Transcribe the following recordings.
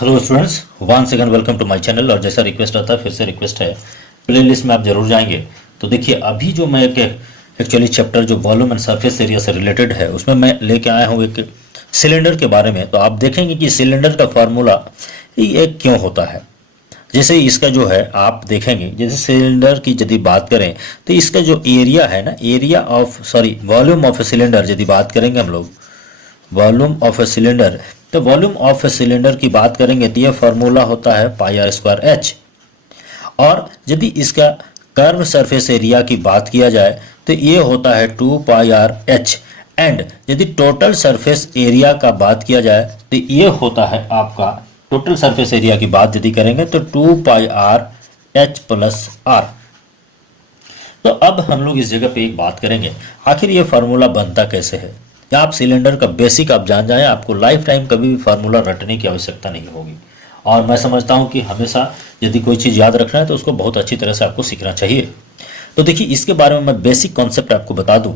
Hello students, once again welcome to my channel. और जैसा request आता है फिर से रिक्वेस्ट है, प्लेलिस्ट में आप जरूर जाएंगे। तो देखिए अभी जो मैं एक एक्चुअली चैप्टर जो वॉल्यूम एंड सरफेस एरिया से रिलेटेड है उसमें मैं लेके आया हूँ एक सिलेंडर के बारे में। तो आप देखेंगे कि सिलेंडर का फार्मूला ये क्यों होता है। जैसे इसका जो है आप देखेंगे, जैसे सिलेंडर की यदि बात करें तो इसका जो एरिया है ना, area of volume of a cylinder यदि बात करेंगे हम लोग, वॉल्यूम ऑफ ए सिलेंडर, तो वॉल्यूम ऑफ ए सिलेंडर की बात करेंगे तो यह फॉर्मूला होता है पाई आर स्क्वायर एच। और यदि इसका कर्व सरफेस एरिया की बात किया जाए तो ये होता है 2 पाई आर एच। एंड यदि टोटल सरफेस एरिया का बात किया जाए तो ये होता है आपका, टोटल सरफेस एरिया की बात यदि करेंगे तो 2 pi R H plus are. तो अब हम लोग इस जगह पे एक बात करेंगे, आखिर ये फार्मूला बनता कैसे है। या आप सिलेंडर का बेसिक आप जान जाएं, आपको लाइफ टाइम कभी भी फार्मूला रटने की आवश्यकता नहीं होगी। और मैं समझता हूं कि हमेशा यदि कोई चीज़ याद रखना है तो उसको बहुत अच्छी तरह से आपको सीखना चाहिए। तो देखिए इसके बारे में मैं बेसिक कॉन्सेप्ट आपको बता दूं।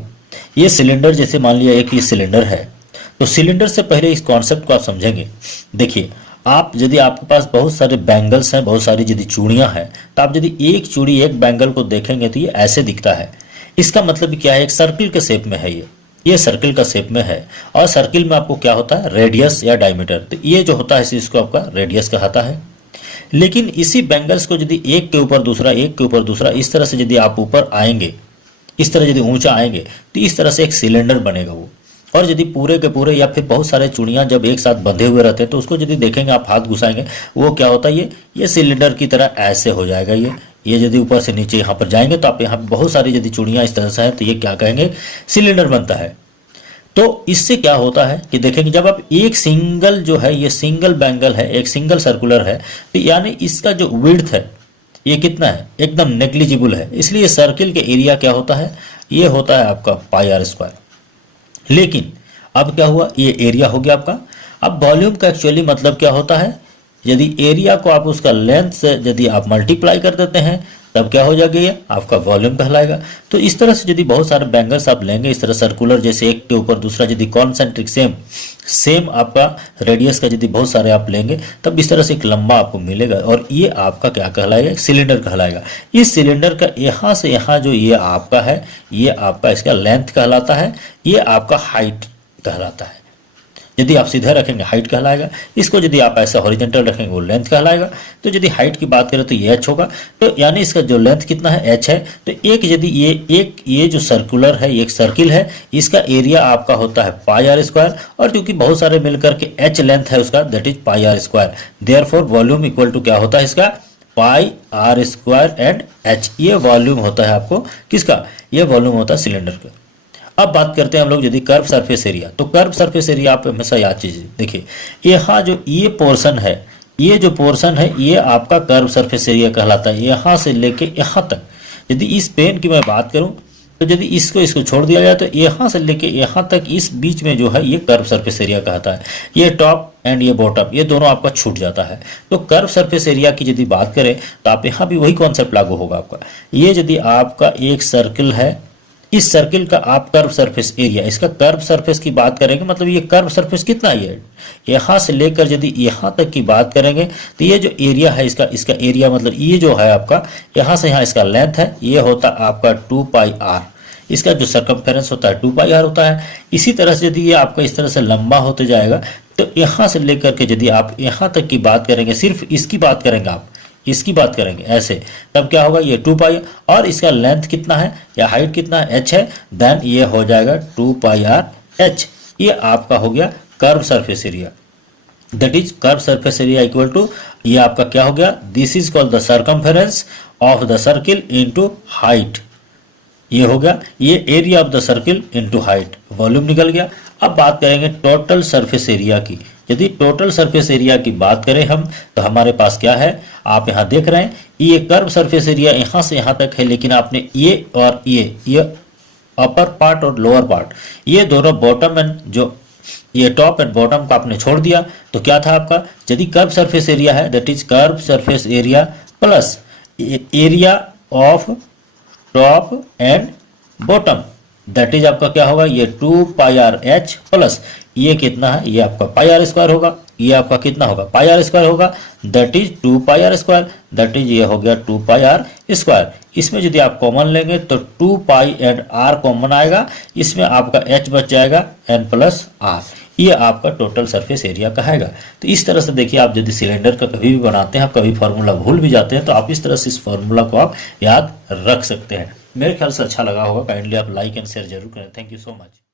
ये सिलेंडर, जैसे मान लिया एक ये सिलेंडर है, तो सिलेंडर से पहले इस कॉन्सेप्ट को आप समझेंगे। देखिए आप यदि आपके पास बहुत सारे बैंगल्स हैं, बहुत सारी यदि चूड़ियाँ हैं, तो आप यदि एक चूड़ी एक बैंगल को देखेंगे तो ये ऐसे दिखता है। इसका मतलब क्या है, एक सर्किल के शेप में है ये सर्किल का शेप में है। और सर्किल में आपको क्या होता है, रेडियस या डायमीटर, तो ये जो होता है इसको आपका रेडियस कहता है। लेकिन इसी बैंगल्स को यदि एक के ऊपर दूसरा, एक के ऊपर दूसरा, इस तरह से यदि आप ऊपर आएंगे, इस तरह यदि ऊंचा आएंगे तो इस तरह से एक सिलेंडर बनेगा वो। और यदि पूरे के पूरे या फिर बहुत सारे चूड़ियाँ जब एक साथ बंधे हुए रहते हैं तो उसको यदि देखेंगे आप, हाथ घुसाएंगे, वो क्या होता है, ये सिलेंडर की तरह ऐसे हो जाएगा। ये यदि ऊपर से नीचे यहाँ पर जाएंगे तो आप यहाँ पर बहुत सारी यदि चूड़ियाँ इस तरह से हैं तो ये क्या कहेंगे, सिलेंडर बनता है। तो इससे क्या होता है कि देखेंगे जब आप एक सिंगल जो है, ये सिंगल बैंगल है, एक सिंगल सर्कुलर है, तो यानी इसका जो विड्थ है ये कितना है, एकदम नेग्लिजिबल है। इसलिए सर्किल के एरिया क्या होता है, ये होता है आपका पाई आर स्क्वायर। लेकिन अब क्या हुआ, ये एरिया हो गया आपका। अब वॉल्यूम का एक्चुअली मतलब क्या होता है, यदि एरिया को आप उसका लेंथ से यदि आप मल्टीप्लाई कर देते हैं तब क्या हो जाएगा, ये आपका वॉल्यूम कहलाएगा। तो इस तरह से यदि बहुत सारे बैंगल्स आप लेंगे इस तरह सर्कुलर, जैसे एक के ऊपर दूसरा यदि कॉन्सेंट्रिक सेम आपका रेडियस का यदि बहुत सारे आप लेंगे तब इस तरह से एक लंबा आपको मिलेगा। और ये आपका क्या कहलाएगा, एक सिलेंडर कहलाएगा। इस सिलेंडर का यहाँ से यहाँ जो ये आपका है, ये आपका इसका लेंथ कहलाता है, ये आपका हाइट कहलाता है। यदि आप सीधे रखेंगे हाइट कहलाएगा, इसको यदि आप ऐसा हॉरिजॉन्टल रखेंगे वो लेंथ कहलाएगा। तो यदि हाइट की बात करें तो ये एच होगा। तो यानी इसका जो लेंथ कितना है, एच है। तो एक यदि ये जो सर्कुलर है, ये एक सर्किल है, इसका एरिया आपका होता है पाई आर स्क्वायर। और क्योंकि बहुत सारे मिलकर के एच लेंथ है उसका, that is pi r square. Therefore volume equal to क्या होता है इसका, pi r square and h. ये वॉल्यूम होता है आपको किसका, ये वॉल्यूम होता है सिलेंडर का। अब बात करते हैं हम लोग यदि कर्व सरफेस एरिया। तो कर्व सरफेस एरिया आप हमेशा याद कीजिए। देखिए यहाँ जो ये पोर्शन है, ये जो पोर्शन है ये आपका कर्व सरफेस एरिया कहलाता है, यहाँ से लेके यहाँ तक। यदि इस पेन की मैं बात करूँ तो यदि इसको छोड़ दिया जाए तो यहाँ से लेके यहाँ तक इस बीच में जो है ये कर्व सरफेस एरिया कहता है। ये टॉप एंड ये बॉटम, ये दोनों आपका छूट जाता है। तो कर्व सरफेस एरिया की यदि बात करें तो आप यहाँ भी वही कॉन्सेप्ट लागू होगा आपका। ये यदि आपका एक सर्किल है, इस सर्किल का आप कर्व सरफेस एरिया, इसका कर्व सरफेस की बात करेंगे, मतलब ये कर्व सरफेस कितना है, यहाँ से लेकर यदि यहाँ तक की बात करेंगे तो ये जो एरिया है इसका एरिया मतलब ये जो है आपका यहाँ से यहाँ इसका लेंथ है, ये होता है आपका 2 पाई आर। इसका जो सर्कमफेरेंस होता है 2 पाई आर होता है। इसी तरह से यदि ये आपका इस तरह से लंबा होते जाएगा तो यहाँ से लेकर के यदि आप यहाँ तक की बात करेंगे, सिर्फ इसकी बात करेंगे, आप इसकी बात करेंगे ऐसे, तब क्या होगा, ये 2 पाई। और इसका लेंथ कितना है या हाइट कितना है, एच है, देन ये हो जाएगा 2 पाई आर एच। ये आपका हो गया curve surface area, that is curve surface area equal to, ये आपका क्या हो गया, this is called the circumference of the circle into height. ये हो गया ये area of the circle into height, volume निकल गया। अब बात करेंगे टोटल सरफेस एरिया की। यदि टोटल सरफेस एरिया की बात करें हम तो हमारे पास क्या है, आप यहाँ देख रहे हैं ये कर्व सरफेस एरिया यहाँ से यहाँ तक है, लेकिन आपने ये और ये अपर पार्ट और लोअर पार्ट, ये दोनों बॉटम एंड जो ये टॉप एंड बॉटम का आपने छोड़ दिया। तो क्या था आपका, यदि कर्व सरफेस एरिया है that is curve surface area plus area of top and bottom, that is आपका क्या होगा, ये 2 पाई आर एच प्लस ये कितना है, ये आपका पाई आर स्क्वायर होगा। ये आपका कितना होगा, पाई आर स्क्वायर होगा, that is 2 pi r square, that is ये हो गया 2 पाई आर स्क्वायर। इसमें यदि आप कॉमन लेंगे तो 2 पाई एंड आर कॉमन आएगा, इसमें आपका h बच जाएगा n प्लस आर, ये आपका टोटल सरफेस एरिया कहेगा। तो इस तरह से देखिए, आप यदि सिलेंडर का कभी भी बनाते हैं, आप कभी फार्मूला भूल भी जाते हैं, तो आप इस तरह से इस फार्मूला को आप याद रख सकते हैं। मेरे ख्याल से अच्छा लगा होगा, काइंडली आप लाइक एंड शेयर जरूर करें। Thank you so much.